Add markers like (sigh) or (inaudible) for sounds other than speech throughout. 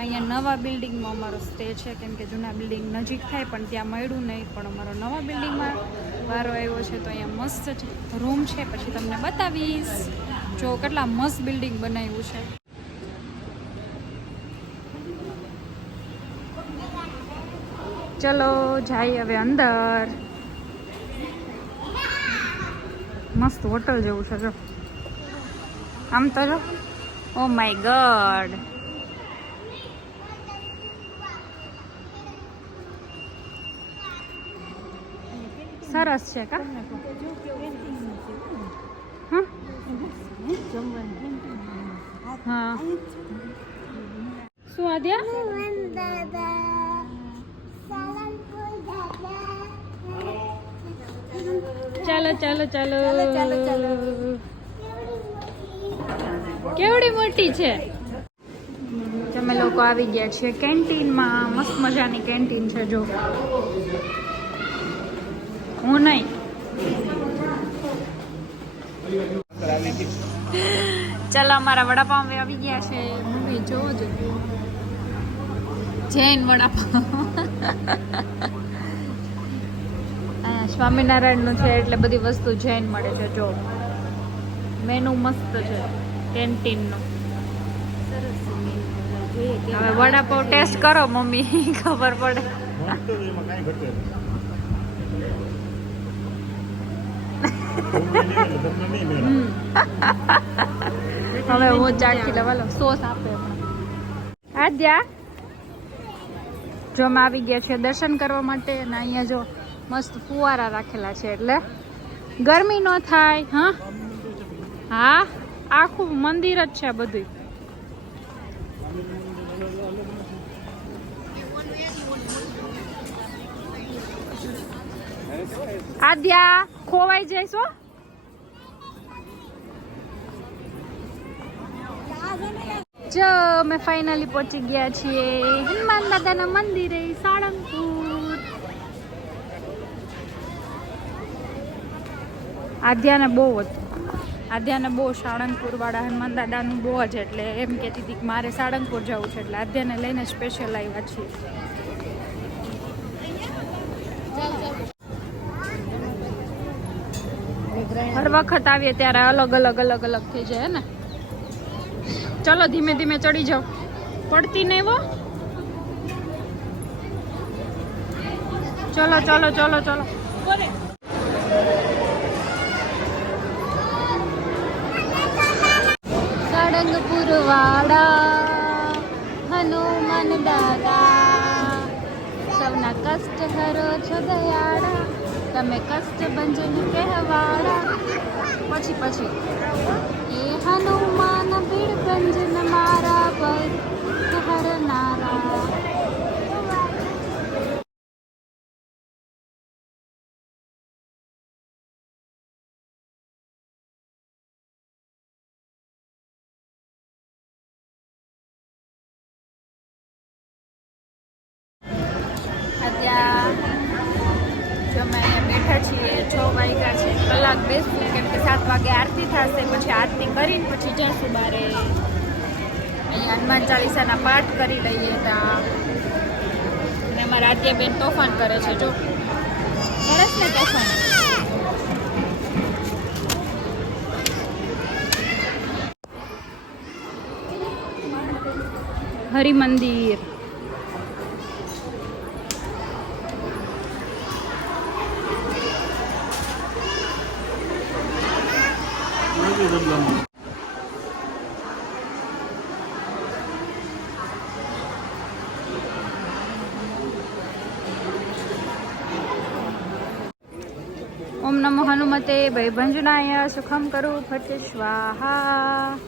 અહીંયા નવા બિલ્ડિંગમાં અમારો સ્ટે છે. કેમ કે જૂના બિલ્ડિંગ નજીક થાય પણ ત્યાં મળ્યું નહીં. પણ અમારો નવા બિલ્ડિંગમાં વારો આવ્યો છે તો અહીંયા મસ્ત રૂમ છે. પછી તમને બતાવીશ જો કેટલા મસ્ત બિલ્ડિંગ બનાવ્યું છે. ચલો જાય હવે અંદર. મસ્ત હોટલ જેવું છે, જો. આમ તો જો. ઓ માય ગોડ સરસ છે કા? હા? શું આદ્યા? ચાલો ચાલો. ચાલો ચાલો, ચાલો. કેવડી મોટી છે? તમે લોકો આવી ગયા છે કેન્ટીનમાં. મસ્ત મજાની કેન્ટીન છે જો. હું નહીં. ચાલો, અમારા વડાપાવ આવી ગયા છે. મૂવી જોવો જો. જૈન વડાપાવ. સ્વામિનારાયણનું છે એટલે બધી વસ્તુ જૈન મળે છે, જો. મેનુ મસ્ત છે, કેન્ટીનનું. હવે વડાપાવ ટેસ્ટ કરો, મમ્મી, ખબર પડે મસ્ત છે, એમાં કાંઈ ઘટે નહીં. તમને નહીં મેળ આવે. હમ. (laughs) હવે હું ચાટથી લેવા સોસ આપે. આદ્યા, જો આવી ગયા છે દર્શન કરવા માટે અને અહીંયા જો મસ્ત ફુવારા રાખેલા છે એટલે. ગરમી ન થાય, હા? હા? આખું મંદિર જ છે બધું આદ્યા, ખોવાઈ જઈશો જો અમે ફાઇનલી પહોંચી ગયા છીએ હનુમાન દાદાના મંદિરે સાળંગપુર. આધ્યાને બહુ હતું આધ્યાને બહુ સાળંગપુર વાળા હનુમાન દાદાનું બહુ જ એટલે એમ કહેતી હતી કે મારે સાળંગપુર જવું છે એટલે આધ્યાને લઈને સ્પેશિયલ આવ્યા છીએ. હર વખત આવીએ ત્યારે અલગ અલગ અલગ અલગ થઈ જાય ને? ચલો ધીમે ધીમે ચડી જાઓ. પડતી નહીં વો ચલો ચલો ચલો ચલો. સાળંગપુર વાળા હનુમાન દાદા. સૌના કષ્ટ હરો છો દયાળા. તમે કષ્ટ ભંજન કહેવાળા. પછી પછી. એ હનુમાન બીડ ભંજન મારા પર બેઠા છીએ છ વાગ્યા છે. કલાક બેસવું કેમ કે સાત વાગે આરતી થશે, પછી આરતી કરીને પછી જઈશું બારે. અહીંયા હનુમાન ચાલીસાના પાઠ કરી લઈએ ત્યાં અને અમારા આદ્યાબેન તોફાન કરે છે, જો. સરસ ને તોફાન. હરિમંદિર. બદલામાં. ઓમ નમો હનુમતે ભયભંજનાય સુખમ કરું ફટ સ્વાહા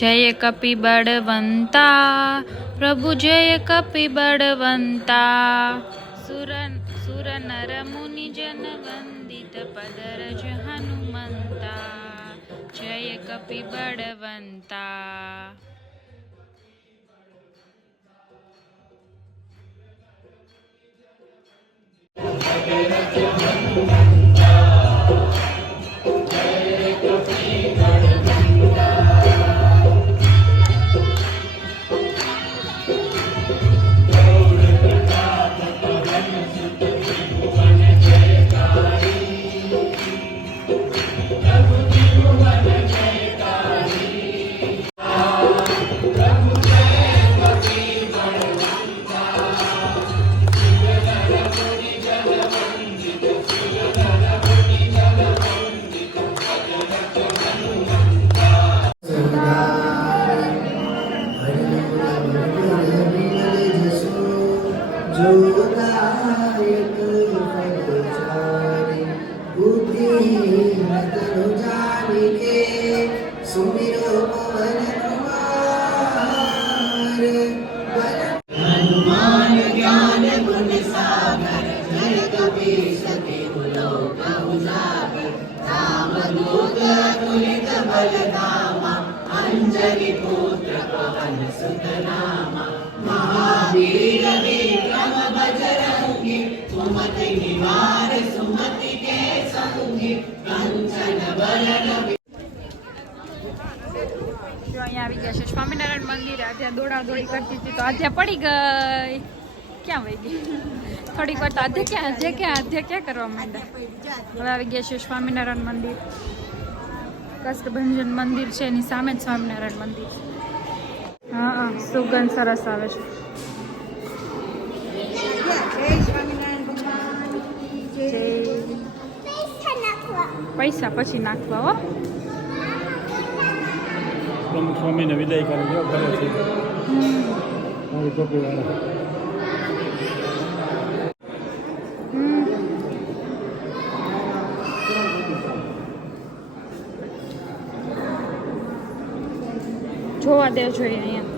जय कपि बडवन्ता। प्रभु जय कपि बडवन्ता। सुर सुरनरमुनिजन वन्दितपदरज हनुमन्ता। जय कपि बडवन्ता। સુમિરો પવન કુમાર હનુમાન જ્ઞાન ગુણ સાગર જય કપીશ દેવ લોક રામ દૂત અતુલિત બલ ધામા અંજલિ પુત્ર પવન સુત નામા મહાવીર વિક્રમ બજરંગી સુમતિ નિવાર સુમતિ કે સંગી કંચન બરન જો અહીંયા આવી ગયા છે સ્વામિનારાયણ મંદિરે આજે દોડા દોડી કરતી હતી તો આજે પડી ગઈ. ક્યાં વહી ગઈ? થોડીક વાર તો આજે ક્યાં આજે ક્યાં આજે ક્યાં કરવા માંડ્યા? હવે આવી ગયા છે સ્વામિનારાયણ મંદિર. કષ્ટભંજન મંદિર છે એની સામે જ સ્વામિનારાયણ મંદિર. છે હા હા સુગંધ સરસ આવે છે. પૈસા પછી નાખવા હો. પ્રમુખ સ્વામીને વિદાય કરે છે કરે છે. મારી ટોપી વાળા હમ. જોવા દેવ જોઈએ અહીંયા.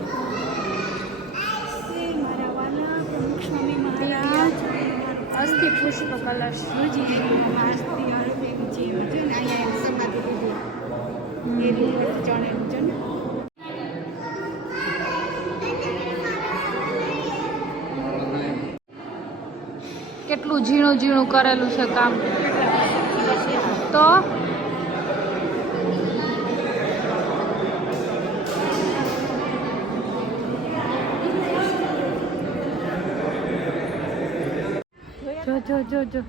અસ્થિ પુષ્પ કલશ કેટલું ઝીણું ઝીણું કરેલું છે કામ? તો? જો જો જો જો.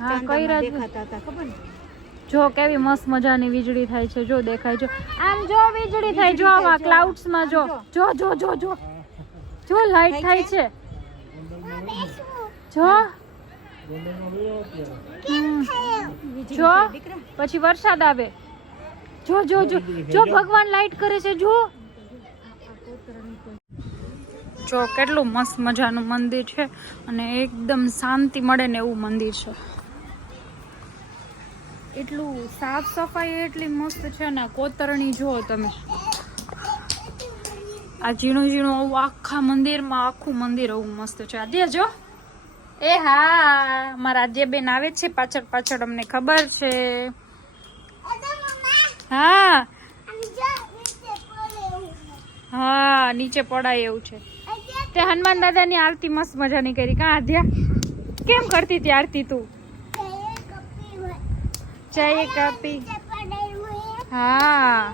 હા, કર્યા જ. જો કેવી મસ્ત મજાની વીજળી થાય છે જો દેખાય જો આમ જો વીજળી થાય જો આવા ક્લાઉડ્સમાં જો. જો. જો. જો જો જો લાઈટ થાય છે. જો. જો. પછી વરસાદ આવે. જો જો જો. જો ભગવાન લાઈટ કરે છે જો. જો કેટલું મસ્ત મજાનું મંદિર છે અને એકદમ શાંતિ મળે ને એવું મંદિર છે. એટલું સાફ સફાઈ એટલી મસ્ત છે ને, કોતરણી જુઓ તમે. આ ઝીણું ઝીણું આવું આખા મંદિરમાં, આખું મંદિર આવું મસ્ત છે. આ દેજો એ હા, મારા આજે બેન આવે છે, પાછળ પાછળ અમને ખબર છે. હા. હા, નીચે પડાય એવું છે. તે હનુમાન દાદાની આરતી મસ્ત મજાની કરી. કાં આધ્યા કેમ કરતી હતી આરતી તું? જય કપી. હા.